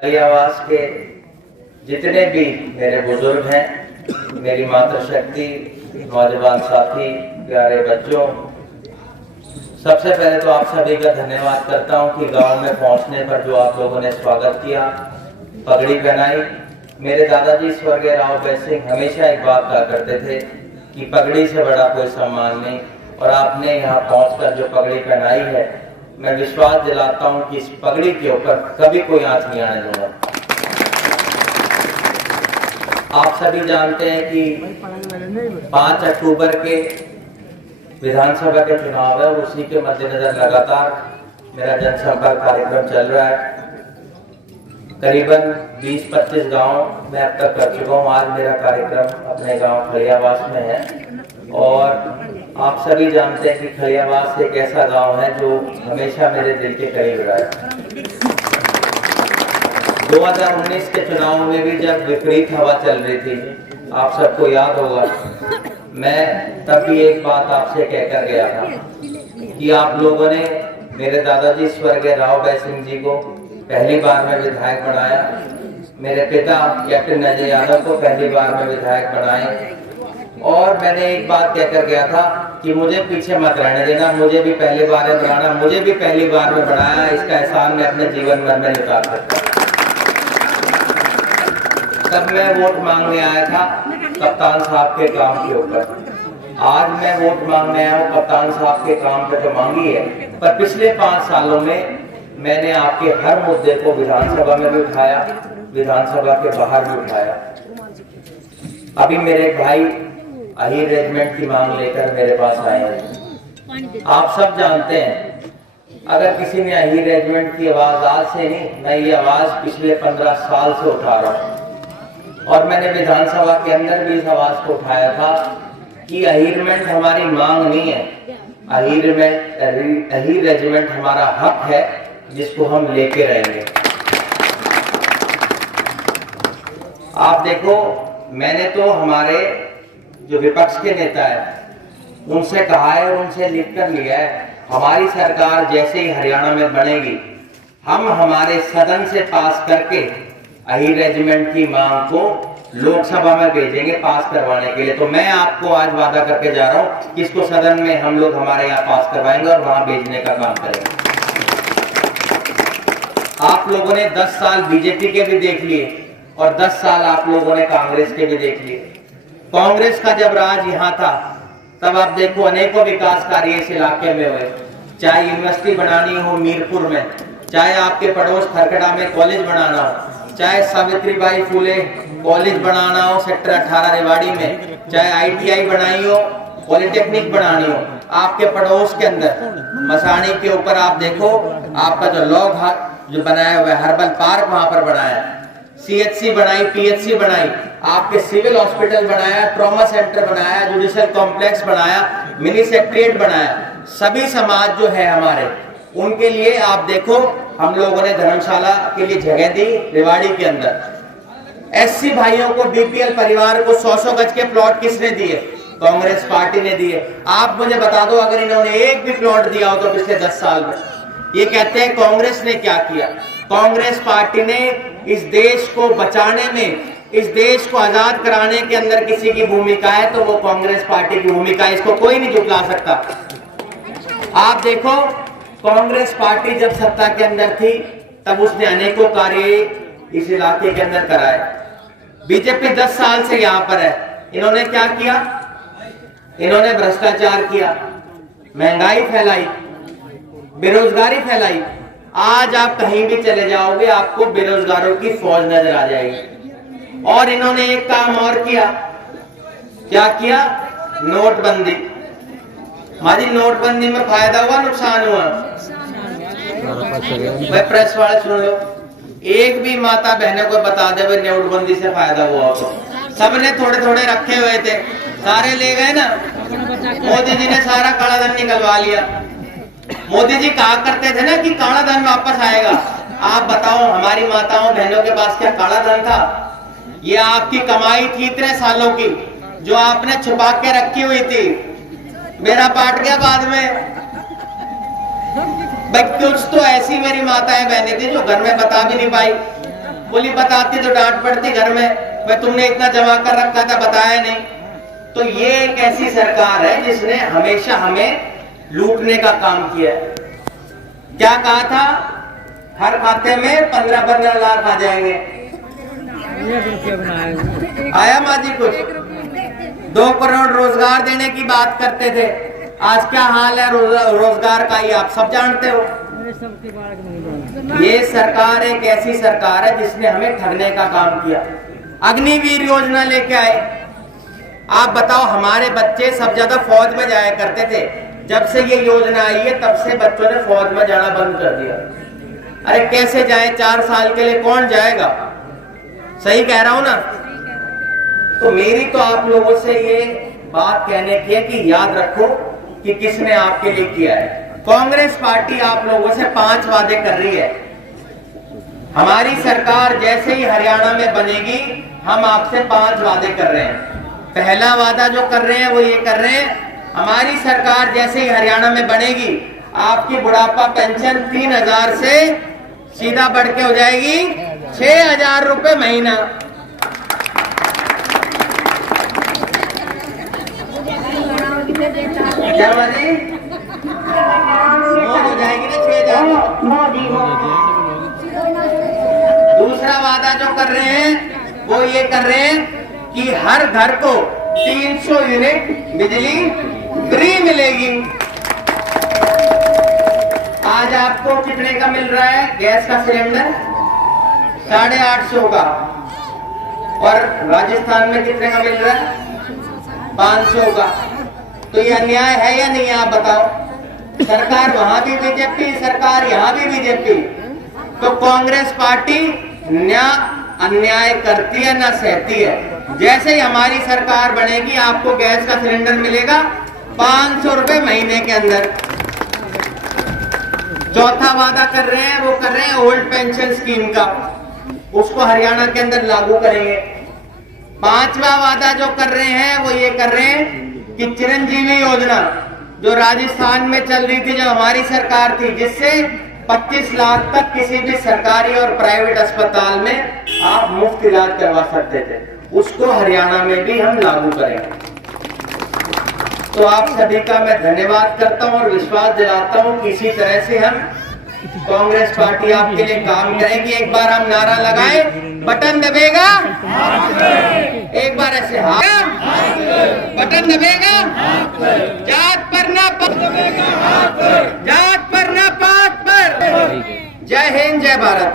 आवास के जितने भी मेरे बुजुर्ग हैं, मेरी मातृशक्ति, नौजवान साथी, प्यारे बच्चों, सबसे पहले तो आप सभी का धन्यवाद करता हूं कि गांव में पहुंचने पर जो आप लोगों ने स्वागत किया, पगड़ी पहनाई। मेरे दादाजी स्वर्गीय राव बैस सिंह हमेशा एक बात कहा करते थे कि पगड़ी से बड़ा कोई सम्मान नहीं, और आपने यहाँ पहुंचकर जो पगड़ी पहनाई है, मैं विश्वास दिलाता हूं कि इस पगड़ी के ऊपर कभी कोई आंच नहीं आने दूंगा। आप सभी जानते हैं कि 5 अक्टूबर के विधानसभा के चुनाव है और उसी के मद्देनजर लगातार मेरा जनसंपर्क कार्यक्रम चल रहा है। करीबन 20-25 गांव मैं अब तक कर चुका हूं। आज मेरा कार्यक्रम अपने गांव खलियावास में है और आप सभी जानते हैं कि खलियावास एक ऐसा गांव है जो हमेशा मेरे दिल के करीब रहा है। 2019 के चुनाव में भी जब विपरीत हवा चल रही थी, आप सबको याद होगा, मैं तब भी एक बात आपसे कहकर गया था कि आप लोगों ने मेरे दादाजी स्वर्गीय राव बैस सिंह जी को पहली बार में विधायक बनाया, मेरे पिता कैप्टन अजय यादव को पहली बार में विधायक बनाए, और मैंने एक बात कहकर गया था कि मुझे पीछे मत रहने देना, मुझे भी पहली बार में बनाना, मुझे भी पहली बार में बनाया, इसका एहसान मैं अपने जीवन भर में निकाल सकता। तब मैं वोट मांगने आया था कप्तान साहब के काम के ऊपर। आज मैं वोट मांगने आया हूँ कप्तान साहब के काम पे तो मांगी है, पर पिछले 5 सालों में मैंने आपके हर मुद्दे को विधानसभा में भी उठाया, विधानसभा के बाहर भी उठाया। अभी मेरे भाई अहीर रेजिमेंट की मांग लेकर मेरे पास आए हैं। आप सब जानते हैं, अगर किसी ने अहीर रेजिमेंट की आवाज आज से नहीं, मैं ये आवाज पिछले 15 साल से उठा रहा हूँ, और मैंने विधानसभा के अंदर भी इस आवाज को उठाया था कि अहीरमेंट हमारी मांग नहीं है, अहीर रेजिमेंट हमारा हक है जिसको हम लेके रहेंगे। आप देखो, मैंने तो हमारे जो विपक्ष के नेता है उनसे कहा है और उनसे लिख कर लिया है, हमारी सरकार जैसे ही हरियाणा में बनेगी, हम हमारे सदन से पास करके अहीर रेजिमेंट की मांग को लोकसभा में भेजेंगे पास करवाने के लिए। तो मैं आपको आज वादा करके जा रहा हूं कि इसको सदन में हम लोग हमारे यहाँ पास करवाएंगे और वहां भेजने का काम करेंगे। आप लोगों ने 10 साल बीजेपी के भी देख लिए और 10 साल आप लोगों ने कांग्रेस के भी देख लिए। कांग्रेस का जब राज यहाँ था तब आप देखो अनेकों विकास कार्य इस इलाके में हुए, चाहे यूनिवर्सिटी बनानी हो मीरपुर में, चाहे आपके पड़ोस खरकटा में कॉलेज बनाना हो, चाहे सावित्रीबाई फुले कॉलेज बनाना हो सेक्टर 18 रेवाड़ी में, चाहे ITI बनाई हो, पॉलिटेक्निक बनानी हो, आपके पड़ोस के अंदर मसानी के ऊपर आप देखो, आपका जो लॉग जो बनाया हुआ है हर्बल पार्क वहां पर बनाया, CHC बनाई, PHC बनाई, आपके सिविल हॉस्पिटल बनाया, ट्रॉमा सेंटर बनाया, जुडिशियल कॉम्प्लेक्स बनाया, मिनी सेक्रेटरीट बनाया। सभी समाज जो है हमारे, उनके लिए आप देखो हम लोगों ने धर्मशाला के लिए जगह दी रेवाड़ी के अंदर। SC भाइयों को, BPL परिवार को 100-100 गज के प्लॉट किसने दिए? कांग्रेस पार्टी ने दिए। आप मुझे बता दो, अगर इन्होंने एक भी प्लॉट दिया हो तो पिछले 10 साल में। ये कहते हैं कांग्रेस ने क्या किया? कांग्रेस पार्टी ने इस देश को बचाने में, इस देश को आजाद कराने के अंदर किसी की भूमिका है तो वो कांग्रेस पार्टी की भूमिका है, इसको कोई नहीं झुकला सकता। आप देखो, कांग्रेस पार्टी जब सत्ता के अंदर थी तब उसने अनेकों कार्य इस इलाके के अंदर कराए। बीजेपी 10 साल से यहाँ पर है, इन्होंने क्या किया? इन्होंने भ्रष्टाचार किया, महंगाई फैलाई, बेरोजगारी फैलाई। आज आप कहीं भी चले जाओगे आपको बेरोजगारों की फौज नजर आ जाएगी। और इन्होंने एक काम और किया, क्या किया? नोटबंदी। हमारी नोटबंदी में फायदा हुआ, नुकसान हुआ? भाई प्रेस वाले सुन लो, एक भी माता बहनों को बता दे भाई नोटबंदी से फायदा हुआ तो। सबने थोड़े थोड़े रखे हुए थे, सारे ले गए ना। मोदी जी ने सारा काला धन निकलवा लिया। मोदी जी कहा करते थे ना कि काला धन वापस आएगा। आप बताओ, हमारी माताओं बहनों के पास क्या काला धन था? ये आपकी कमाई थी इतने सालों की जो आपने छुपा के रखी हुई थी। मेरा पाट गया बाद में। भाई कुछ तो ऐसी मेरी माताएं बहनें थी जो घर में बता भी नहीं पाई। बोली बताती तो डांट पड़ती घर में, मैं तुमने इतना जमा कर रखा था बताया नहीं। तो ये एक ऐसी सरकार है जिसने हमेशा हमें लूटने का काम किया है। क्या कहा था, हर खाते में 15-15 लाख आ जाएंगे, आया माजी कुछ? 2 करोड़ रोजगार देने की बात करते थे, आज क्या हाल है रोजगार का ये आप सब जानते हो। ये सरकार एक ऐसी सरकार है जिसने हमें ठगने का काम किया। अग्निवीर योजना लेके आए, आप बताओ हमारे बच्चे सब ज्यादा फौज में जाया करते थे, जब से ये योजना आई है तब से बच्चों ने फौज में जाना बंद कर दिया। अरे कैसे जाए, 4 साल के लिए कौन जाएगा? सही कह रहा हूं ना? तो मेरी तो आप लोगों से ये बात कहने की है कि याद रखो कि किसने आपके लिए किया है। कांग्रेस पार्टी आप लोगों से 5 वादे कर रही है। हमारी सरकार जैसे ही हरियाणा में बनेगी हम आपसे 5 वादे कर रहे हैं। पहला वादा जो कर रहे हैं वो ये कर रहे हैं, हमारी सरकार जैसे ही हरियाणा में बनेगी आपकी बुढ़ापा पेंशन 3000 से सीधा बढ़ के हो जाएगी 6000 रुपए महीना। क्या बाजी हो जाएगी ना 6000। दूसरा वादा जो कर रहे हैं वो ये कर रहे हैं कि हर घर को 300 यूनिट बिजली फ्री मिलेगी। आज आपको कितने का मिल रहा है गैस का सिलेंडर? 850 का। और राजस्थान में कितने का मिल रहा है? 500 का। तो ये अन्याय है या नहीं, आप बताओ। सरकार वहां भी बीजेपी, सरकार यहाँ भी बीजेपी। तो कांग्रेस पार्टी अन्याय करती है ना सहती है। जैसे ही हमारी सरकार बनेगी आपको गैस का सिलेंडर मिलेगा 500 रुपए महीने के अंदर। चौथा वादा कर रहे हैं वो कर रहे हैं ओल्ड पेंशन स्कीम का, उसको हरियाणा के अंदर लागू करेंगे। 5वां वादा जो कर रहे हैं वो ये कर रहे हैं कि चिरंजीवी योजना जो राजस्थान में चल रही थी जब हमारी सरकार थी, जिससे 25 लाख तक किसी भी सरकारी और प्राइवेट अस्पताल में आप मुफ्त इलाज करवा सकते थे, उसको हरियाणा में भी हम लागू करेंगे। तो आप सभी का मैं धन्यवाद करता हूं और विश्वास दिलाता हूं कि इसी तरह से हम कांग्रेस पार्टी आपके लिए काम करेगी। एक बार हम नारा लगाए, बटन दबेगा, एक बार ऐसे हाथ, बटन दबेगा, जात पर ना जात पर ना पात पर। जय हिंद, जय भारत।